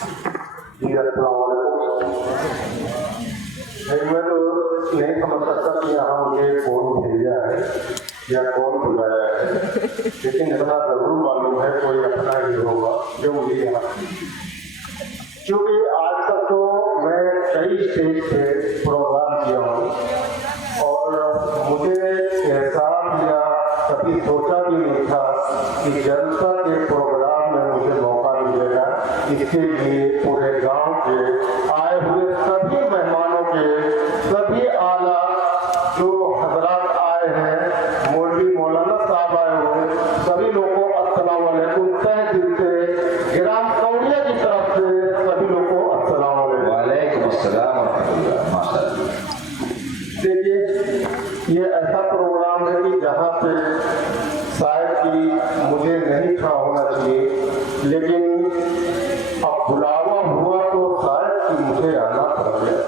जी अस्सलाम वालेकुम। मैं तो नहीं समझ सकता कि यहाँ मुझे कौन भेजा है या कौन बुलाया है, लेकिन इतना जरूर मालूम है कोई अपना ही होगा जो मुझे यहाँ, क्योंकि आज तक तो मैं कई स्टेज पे प्रोग्राम किया हूँ और मुझे एहसास या कभी सोचा भी नहीं था कि जनता के प्रोग्राम में मुझे मौका मिलेगा। इसके लिए पूरे गांव के आए हुए सभी मेहमानों के, सभी आला जो हजरात आए हैं, मौलवी मौलाना साहब आए हुए, सभी लोगों को अस्सलाम वालेकुम तहे दिल से, ग्राम कौड़िया की तरफ से सभी लोगों को अस्सलाम वालेकुम। माशाअल्लाह। देखिए, ये ऐसा प्रोग्राम है कि जहाँ पे शायद कि मुझे नहीं खड़ा होना चाहिए, लेकिन अब बुलावा हुआ तो शायद कि मुझे आना पड़ गया।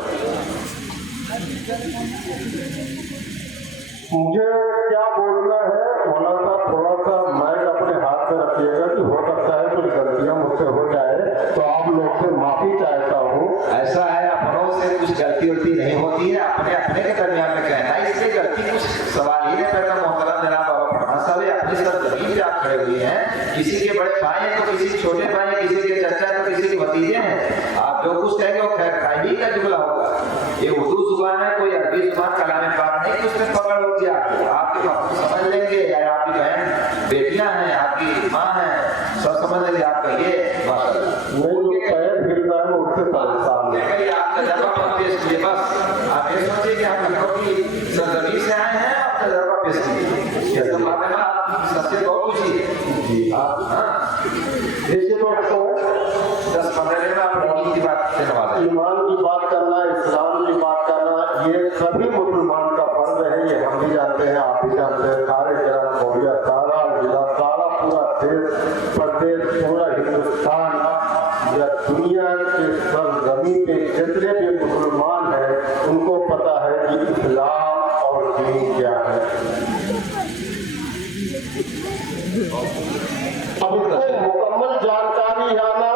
मुझे क्या बोलना है मौलाना साहब, थोड़ा सा माइक अपने हाथ में रखिएगा कि हो सकता है कुछ गलतियां मुझसे हो जाए तो आप लोग से माफी चाहता हूँ। ऐसा है, अपनों से कुछ गलती उलती नहीं होती है, अपने अपने के दरमियान में कहना है, इससे गलती कुछ सवाल ही नहीं पैदा। मोहतरम जनाब बाबा पठान साहब अपनी सब जमीन पे आप खड़े हुए हैं, किसी के बड़े भाई हैं तो किसी छोटे भाई हैं, किसी के चाचा तो किसी के भतीजे हैं। आप जो कुछ कहेंगे वो खैबी का जुमला होगा। ये उर्दू जुबान है, कोई अरबी जुबान कलाम पाक नहीं कि उसमें पकड़ होती है आपको, आपके समझ लेंगे, या आपकी बहन बेटियां हैं, आपकी माँ है, सब समझ लेंगे। आप कहिए आपका जवाब पेश कीजिए। बस आप ये सोचिए कि आप लखनऊ की सरजमीन से आए हैं, आपका जवाब पेश कीजिए। सबसे बहुत पूछिए आप। हाँ, देखिए दोस्तों, 10-15 मिनट में आप ईमान की बात से नवाजें। ईमान की बात करना, इस्लाम की बात करना, ये सभी मुसलमान का फर्ज है। ये हम भी जानते हैं, आप भी जानते हैं, सारे ग्राम कौड़िया, सारा जिला, सारा पूरा देश प्रदेश, पूरा हिंदुस्तान या दुनिया के सरजमीन पे जितने भी मुसलमान हैं उनको पता है कि इस्लाम और दीन क्या है। अब इसको मुकम्मल जानकारी आना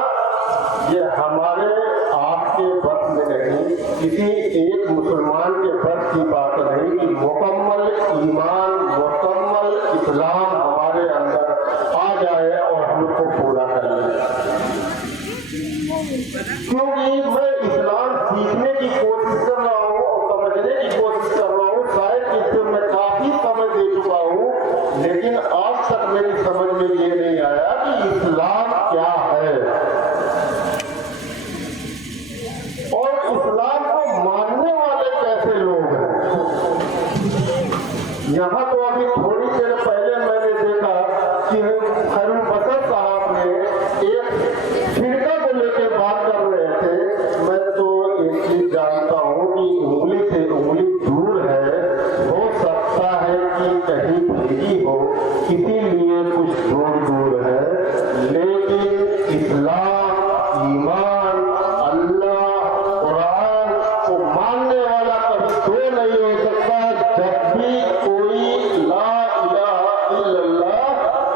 ये हमारे आपके बस में नहीं, किसी एक मुसलमान के बस की बात नहीं कि मुकम्मल ईमान, मुकम्मल इस्लाम हमारे अंदर आ जाए और हम उसको पूरा कर लें। क्योंकि मैं इस्लाम सीखने की कोशिश कर रहा हूँ और समझने की कोशिश कर रहा हूँ, शायद इससे मैं काफी समझ दे चुका हूँ, लेकिन आज तक मेरी समझ में ये नहीं आया कि इस्लाम क्या है और इस्लाम को मानने वाले कैसे लोग हैं। यहाँ तो अभी थोड़ी देर पहले मैंने देखा कि खैरुल बसर साहब ने एक फिरका को लेकर बात कर रहे थे। मैं तो एक चीज जानता हूँ कि उंगली से उंगली दूर है, हो सकता है कि कहीं भेजी हो, इसीलिए कुछ दूर दूर है, लेकिन इस्लाम, ईमान, अल्लाह, कुरान को मानने वाला कभी दो नहीं हो सकता। जब भी कोई ला इलाहा इल्लल्लाह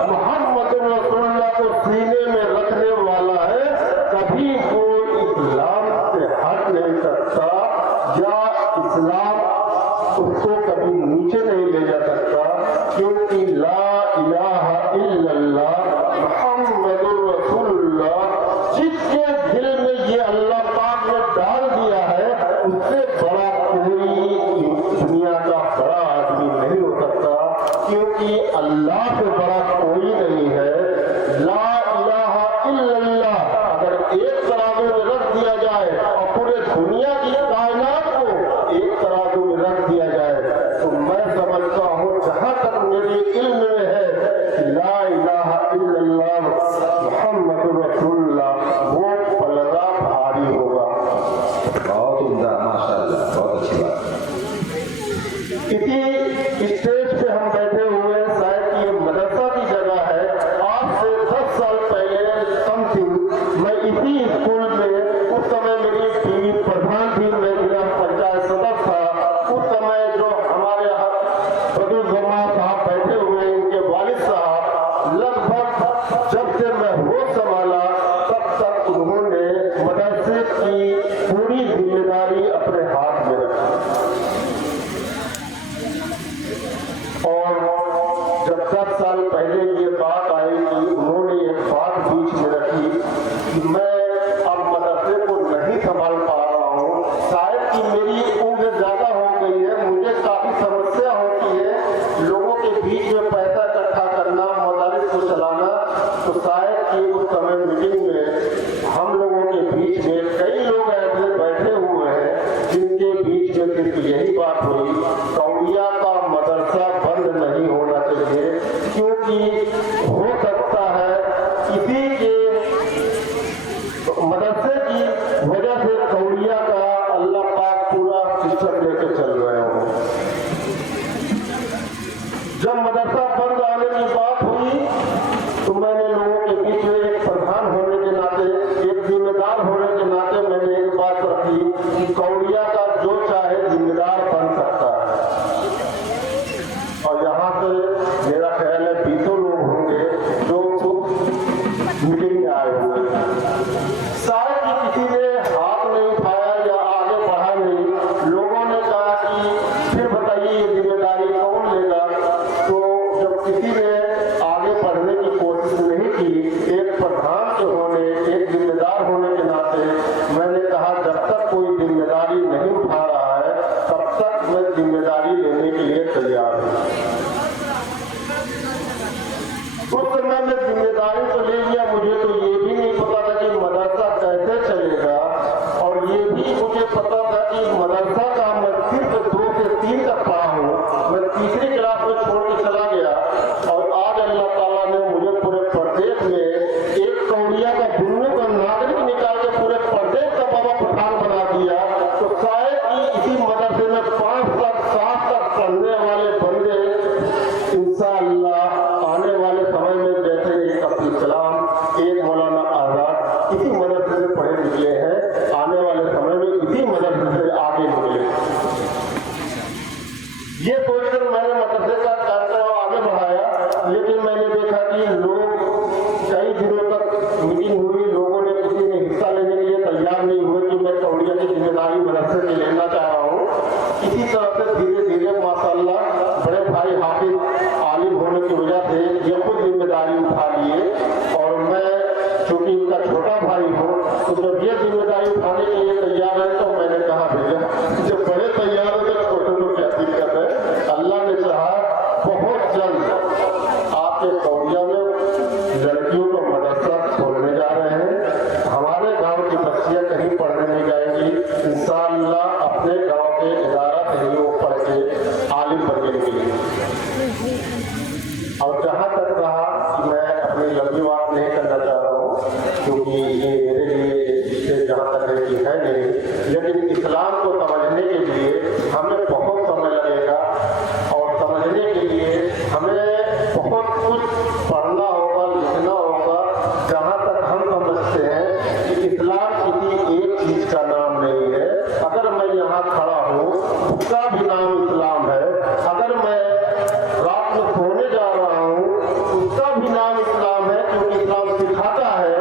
मुहम्मदुर रसूलुल्लाह को सीने में रखने वाला है, कभी वो इस्लाम से हट नहीं सकता या इस्लाम उसको कभी नीचे नहीं ले जा सकता, क्योंकि ला इलाहा इल्लल्लाह मुहम्मदुर रसूलुल्लाह जिसके दिल में ये अल्लाह पाक ने डाल दिया है, उससे बड़ा कोई दुनिया का बड़ा आदमी नहीं हो सकता, क्योंकि अल्लाह से बड़ा कोई नहीं है। ला इलाहा इल्लल्लाह अगर एक तराजू में रख दिया जाए और पूरे दुनिया की कायनात को एक तराजू में रख दिया जाए तो मैं समझता हूँ, जहाँ तक मेरे इल्म में है कि ला इलाहा इल्लल्लाह मुहम्मदुर रसूलुल्लाह, वो पलड़ा भारी होगा। बहुत उम्दा, माशाअल्लाह, बहुत अच्छी बात। इसी स्टेज पे हम बैठे हुए हैं, शायद ये मदरसा की जगह है। आज से 10 साल पहले समथिंग मैं इसी स्कूल में, उस समय मेरी टीवी प्रधान थी, मैं जिला पंचायत सदस्य था। उस समय जो हमारे बदुल जमा साहब बैठे हुए, उनके वालिद साहब, लगभग जब से मैं होश संभाला तब तक उन्होंने मदरसे की पूरी जिम्मेदारी अपने हाथ में रखी। और जब 10 साल पहले ये बात आई कि उन्होंने एक बात बीच में रखी कि मैं अब मदरसे को नहीं संभाल पा रहा हूँ, शायद कि मेरी उम्र ज्यादा हो गई है, मुझे काफी समस्या होती है लोगों के बीच में पैसा इकट्ठा करना, मदारिस को चलाना। तो शायद कि उस समय मीटिंग में हम लोगों के बीच में कई लोग ऐसे बैठे हुए हैं जिनके बीच में सिर्फ यही बात हुई, कौड़िया का मदरसा बंद नहीं होना चाहिए, क्योंकि हो सकता है किसी के मदरसे की वजह से कौड़िया का अल्लाह पाक पूरा सिस्टम लेके चल रहे हो। जब मदरसा बंद आने की बात हुई तो मैंने लोगों के बीच में एक प्रधान होने के नाते, एक जिम्मेदार होने के नाते मैंने एक बात रखी कि कौड़िया का जो चाहे जिम्मेदार बन सकता है। और यहाँ से मेरा ख्याल है 20 लोग होंगे जो मीटिंग में आए हुए। शायद कि किसी ने हाथ नहीं उठाया या आगे बढ़ा नहीं, लोगों ने कहा कि फिर बताइए ये जिम्मेदारी कौन लेगा। तो जब किसी ने आगे बढ़ने की कोशिश नहीं की, एक प्रधान के होने, एक जिम्मेदार होने के नाते मैंने कहा जब तक कोई जिम्मेदारी नहीं उठा रहा है तब तक मैं जिम्मेदारी लेने के लिए तैयार हूँ। उस समय में जिम्मेदारी तो ले लिया, मुझे तो ये भी नहीं पता था कि मदरसा कैसे चलेगा, और ये भी मुझे पता था कि मदरसा का मैं सिर्फ 2 से 3 तक पढ़ा हूँ, मैं तीसरी क्लास में छोड़ के चला गया। और आज अल्लाह ताला ने मुझे पूरे प्रदेश में एक कौड़िया का दुन्नू का नागरिक निकाल के पूरे प्रदेश का बाबा प्रधान बना दिया। तो शायद कि इसी मदरसे में 5 तक 7 तक पढ़ने वाले बंदे इंशाअल्लाह आने वाले समय में, जैसे एक अब्दुल कलाम, एक मौलाना आजाद इसी मदरसे से पढ़े निकले हैं, आने वाले समय में इसी मदरसे से आगे निकले। ये सोचकर मैंने मदरसे का कार्यक्रम आगे बढ़ाया, लेकिन मैंने देखा कि लोग कई दिनों तक मीटिंग हुई, लोगों ने किसी ने हिस्सा लेने के लिए तैयार नहीं हुए कि मैं कौड़िया की जिम्मेदारी मदरसे में लेना चाह रहा हूँ। इसी तरह से धीरे धीरे माशाअल्लाह बड़े भाई हाफिज आलिम होने की वजह से ये खुद जिम्मेदारी उठा लिए, और मैं चूंकि उनका छोटा भाई हूँ तो जब ये जिम्मेदारी उठाने के लिए तैयार है तो मैंने कहा भैया जब बड़े तैयार हो तो छोटे को क्या दिक्कत है। अल्लाह ने चाहा बहुत जल्द आपके कौड़िया में लड़कियों का मदरसा खोलने जा रहे हैं। हमारे गांव की बच्चियां कहीं पढ़ने नहीं जाएंगी, इंशाअल्लाह अपने गांव के इदारा से ही वो पढ़ के आलिम बनने के लिए। और जहाँ तक रहा कि मैं अपनी लंबी बात नहीं करना चाह रहा हूँ, क्योंकि ये मेरे लिए इससे जहाँ तक है कि है नहीं, लेकिन इस्लाम को समझने के लिए हमें बहुत समय लगेगा, और समझने के लिए हमें बहुत कुछ पढ़ना होगा, लिखना होगा। जहाँ तक हम समझते हैं कि इस्लाम किसी एक चीज का नाम नहीं है। अगर मैं यहाँ खड़ा हूँ उसका भी नाम इस्लाम है, अगर मैं रात में सोने जा रहा हूँ उसका भी नाम इस्लाम है, क्योंकि इस्लाम सिखाता है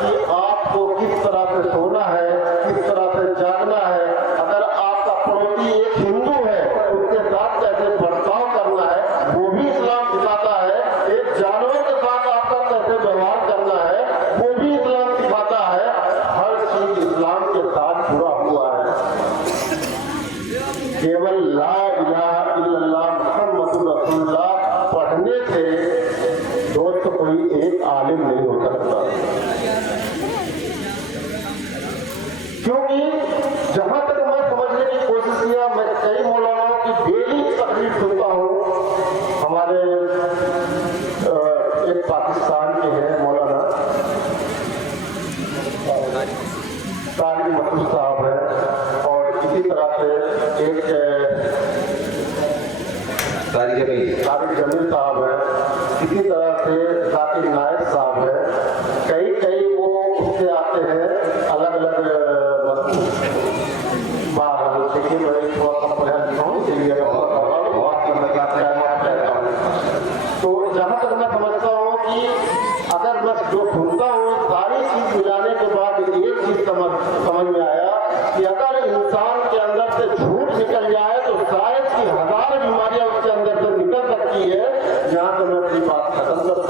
कि आपको किस तरह से सोना है, किस तरह से जागना है। अगर आपका पड़ोसी एक हिंदू है उसके साथ कैसे बर्ताव करना है वो भी इस्लाम सिखाता है। एक जानवर के साथ आपका कैसे व्यवहार करना है वो भी इस्लाम सिखाता है। हर चीज इस्लाम के साथ जुड़ा हुआ है। केवल ला इलाहा इल्लल्लाह मुहम्मदुर रसूलुल्लाह पढ़ने से दोस्त कोई एक आलिम नहीं हो सकता, क्योंकि जहां तक मैं समझने की कोशिश किया, मैं कई मौलानाओं की डेली तकरीर सुनता हूँ। हमारे एक पाकिस्तान के हैं मौलाना तारिक मसूद साहब है, और इसी तरह से एक तारिक जमील साहब है, इसी तरह से जाकिर नायक साहब है। कई वो उससे आते हैं अलग अलग बाहर, देखिए मैं थोड़ा सा पढ़ा लिखा हूँ इसलिए तो जहाँ तक मैं समझता हूँ कि अगर मैं जो सुनता हूँ सारी चीज मिलाने के बाद एक चीज समझ अगर इंसान के अंदर से झूठ निकल जाए तो शायद की 1000 बीमारियां उसके अंदर से निकल सकती है। यहाँ तो मैं अपनी बात खत्म करता